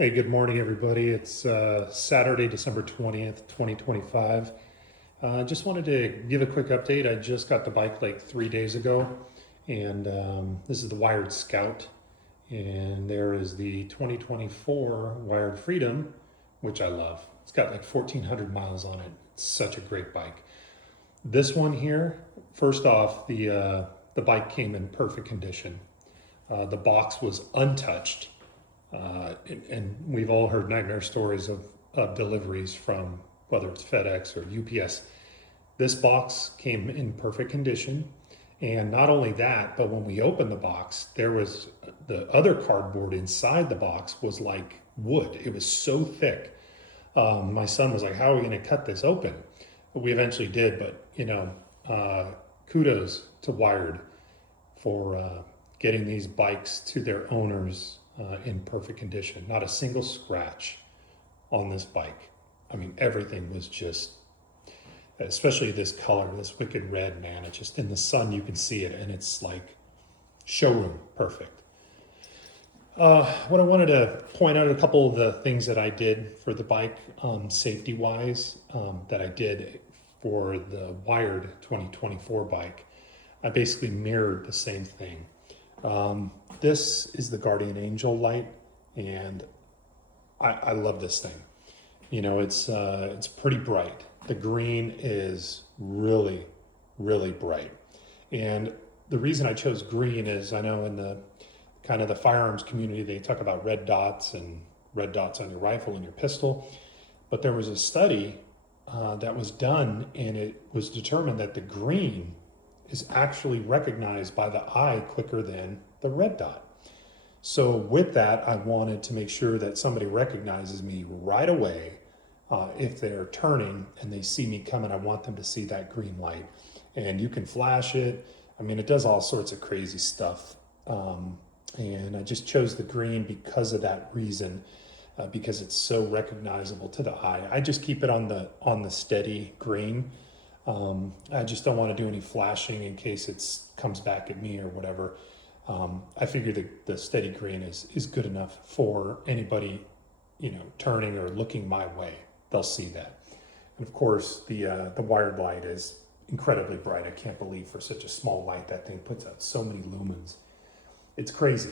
Hey, good morning, everybody. It's Saturday, December 20th, 2025. Just wanted to give a quick update. I just got the bike like 3 days ago, and this is the Wired Scout. And there is the 2024 Wired Freedom, which I love. It's got like 1,400 miles on it. It's such a great bike. This one here, first off, the bike came in perfect condition. The box was untouched, and we've all heard nightmare stories of deliveries from whether it's FedEx or UPS. This box came in perfect condition. And not only that, but when we opened the box, there was the other cardboard inside the box was like wood. It was so thick. My son was like, "How are we going to cut this open?" But we eventually did. But kudos to Wired for getting these bikes to their owners in perfect condition. Not a single scratch on this bike. I mean, everything was just, especially this color, this wicked red, man. It just, in the sun, you can see it, and it's like showroom perfect. What I wanted to point out a couple of the things that I did for the bike, safety wise, that I did for the Wired 2024 bike. I basically mirrored the same thing. This is the Guardian Angel light, and I love this thing. It's pretty bright. The green is really, really bright. And the reason I chose green is I know in the kind of the firearms community, they talk about red dots and red dots on your rifle and your pistol. But there was a study that was done, and it was determined that the green is actually recognized by the eye quicker than the red dot. So with that, I wanted to make sure that somebody recognizes me right away. If they're turning and they see me coming, I want them to see that green light. And you can flash it. I mean, it does all sorts of crazy stuff. And I just chose the green because of that reason, because it's so recognizable to the eye. I just keep it on the steady green. I just don't want to do any flashing in case it comes back at me or whatever. I figure the steady green is good enough for anybody, turning or looking my way. They'll see that. And of course, the Wired light is incredibly bright. I can't believe for such a small light that thing puts out so many lumens. It's crazy.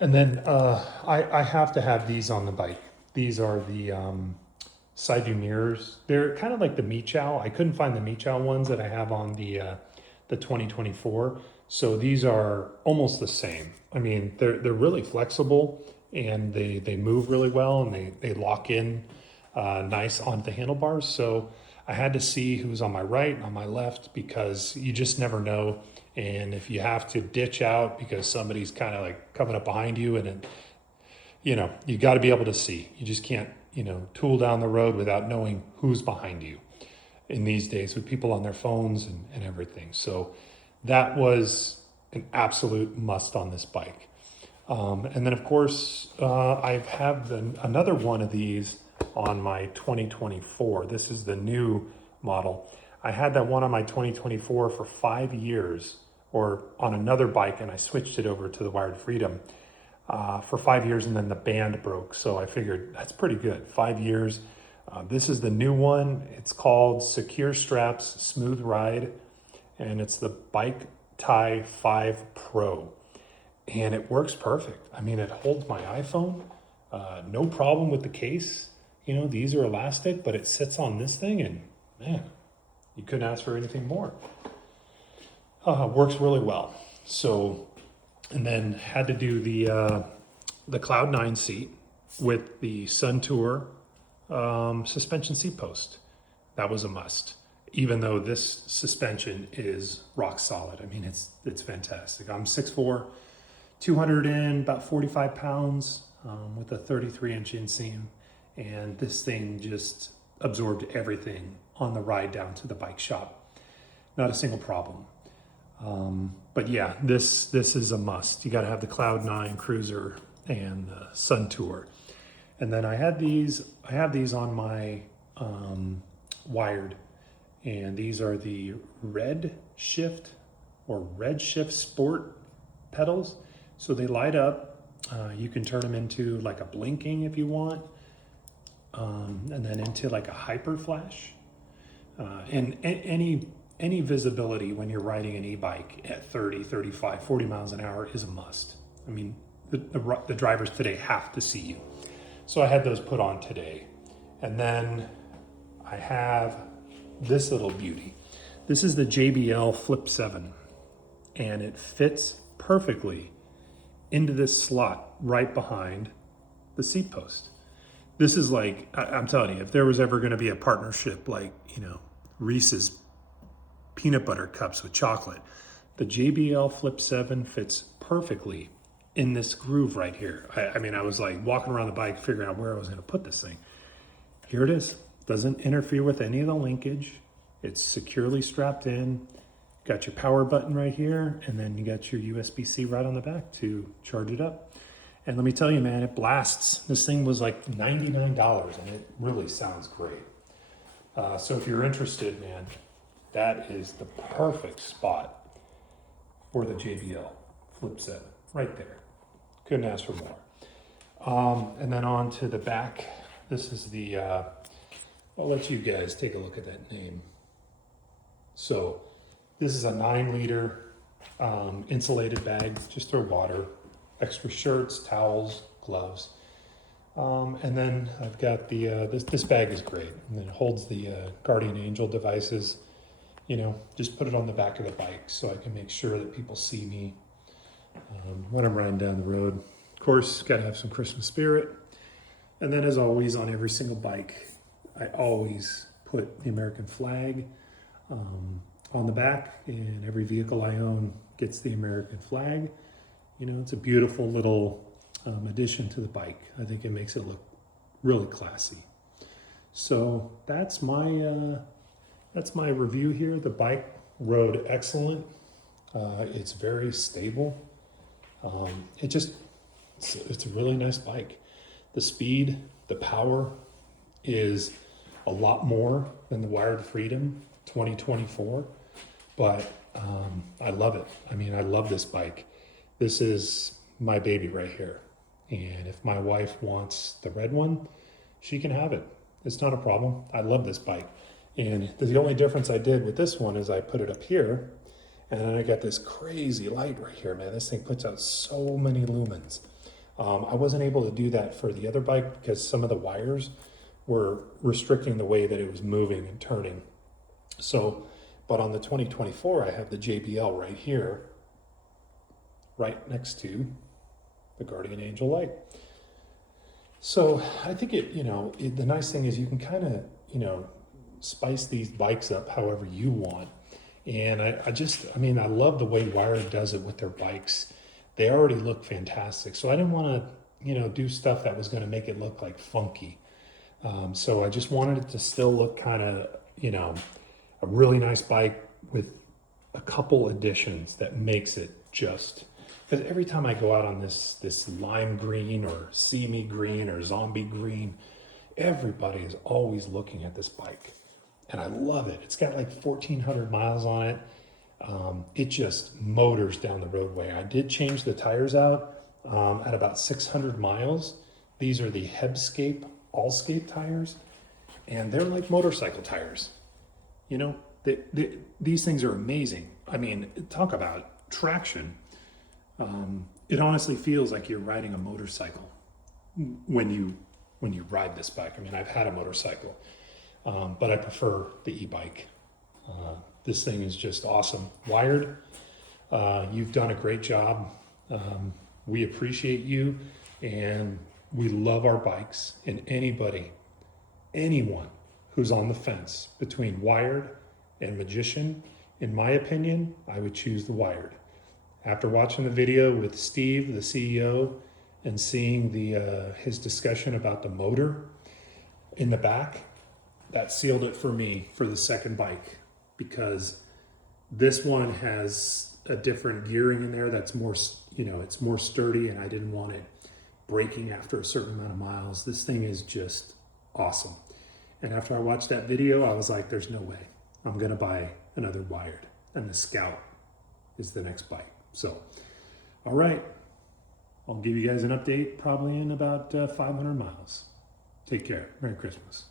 And then I have to have these on the bike. These are the side view mirrors. They're kind of like the Michow. I couldn't find the Michow ones that I have on the 2024. So these are almost the same. I mean, they're really flexible, and they move really well, and they lock in nice onto the handlebars. So I had to see who's on my right and on my left, because you just never know. And if you have to ditch out because somebody's kind of like coming up behind you, and it, you got to be able to see. You just can't, tool down the road without knowing who's behind you in these days with people on their phones and everything. So that was an absolute must on this bike. And then, of course, I have another one of these on my 2024. This is the new model. I had that one on my 2024 for 5 years, or on another bike, and I switched it over to the Wired Freedom for 5 years, and then the band broke. So I figured that's pretty good. 5 years. This is the new one. It's called Secure Straps Smooth Ride, and it's the Bike Tie 5 Pro. And it works perfect. I mean, it holds my iPhone. No problem with the case. These are elastic, but it sits on this thing, and man, you couldn't ask for anything more. Works really well. So, and then had to do the Cloud 9 seat with the Sun Tour suspension seat post. That was a must. Even though this suspension is rock solid. I mean, it's fantastic. I'm 6'4", 200 and about 45 pounds, with a 33-inch inseam. And this thing just absorbed everything on the ride down to the bike shop. Not a single problem. But yeah, this is a must. You got to have the Cloud 9 Cruiser and the Sun Tour. And then I have these on my Wired. And these are the Red Shift Sport pedals. So they light up, You can turn them into like a blinking if you want, and then into like a hyper flash. And any visibility when you're riding an e-bike at 30, 35, 40 miles an hour is a must. I mean, the drivers today have to see you. So I had those put on today. And then I have this little beauty. This is the JBL Flip 7, and it fits perfectly into this slot right behind the seat post. This is like, I'm telling you, if there was ever going to be a partnership like, Reese's peanut butter cups with chocolate, the JBL Flip 7 fits perfectly in this groove right here. I mean, I was like walking around the bike figuring out where I was going to put this thing. Here it is. Doesn't interfere with any of the linkage. It's securely strapped in. Got your power button right here, and then you got your USB-C right on the back to charge it up. And let me tell you, man, it blasts. This thing was like $99, and it really sounds great. So if you're interested, man, that is the perfect spot for the JBL Flip 7, right there. Couldn't ask for more. And then on to the back. This is the, I'll let you guys take a look at that name. So this is a 9-liter insulated bag, just for water, extra shirts, towels, gloves. And then I've got the, this bag is great. And it holds the Guardian Angel devices. Just put it on the back of the bike so I can make sure that people see me when I'm riding down the road. Of course, got to have some Christmas spirit. And then as always, on every single bike, I always put the American flag on the back, and every vehicle I own gets the American flag. It's a beautiful little addition to the bike. I think it makes it look really classy. So that's my review here. The bike rode excellent. It's very stable. It's a really nice bike. The speed, the power is a lot more than the Wired Freedom 2024, but I love it. I mean, I love this bike. This is my baby right here. And if my wife wants the red one, she can have it. It's not a problem. I love this bike. And the only difference I did with this one is I put it up here, and then I got this crazy light right here, man. This thing puts out so many lumens. I wasn't able to do that for the other bike because some of the wires were restricting the way that it was moving and turning. So, but on the 2024, I have the JBL right here, right next to the Guardian Angel light. So I think the nice thing is you can kind of, spice these bikes up however you want. And I love the way Wired does it with their bikes. They already look fantastic. So I didn't want to, do stuff that was going to make it look like funky. So I just wanted it to still look kind of, a really nice bike with a couple additions that makes it just, because every time I go out on this lime green or see me green or zombie green, everybody is always looking at this bike. And I love it. It's got like 1,400 miles on it. It just motors down the roadway. I did change the tires out at about 600 miles. These are the Hebscape Allscape tires, and they're like motorcycle tires. These things are amazing. I mean, talk about traction. It honestly feels like you're riding a motorcycle when you ride this bike. I mean, I've had a motorcycle, but I prefer the e-bike. This thing is just awesome. Wired, you've done a great job. We appreciate you, and we love our bikes. And anyone who's on the fence between Wired and Magician, in my opinion, I would choose the Wired. After watching the video with Steve, the CEO, and seeing his discussion about the motor in the back, that sealed it for me for the second bike, because this one has a different gearing in there that's more, it's more sturdy, and I didn't want it breaking after a certain amount of miles. This thing is just awesome. And after I watched that video, I was like, there's no way. I'm going to buy another Wired, and the Scout is the next bike. So, all right. I'll give you guys an update probably in about 500 miles. Take care. Merry Christmas.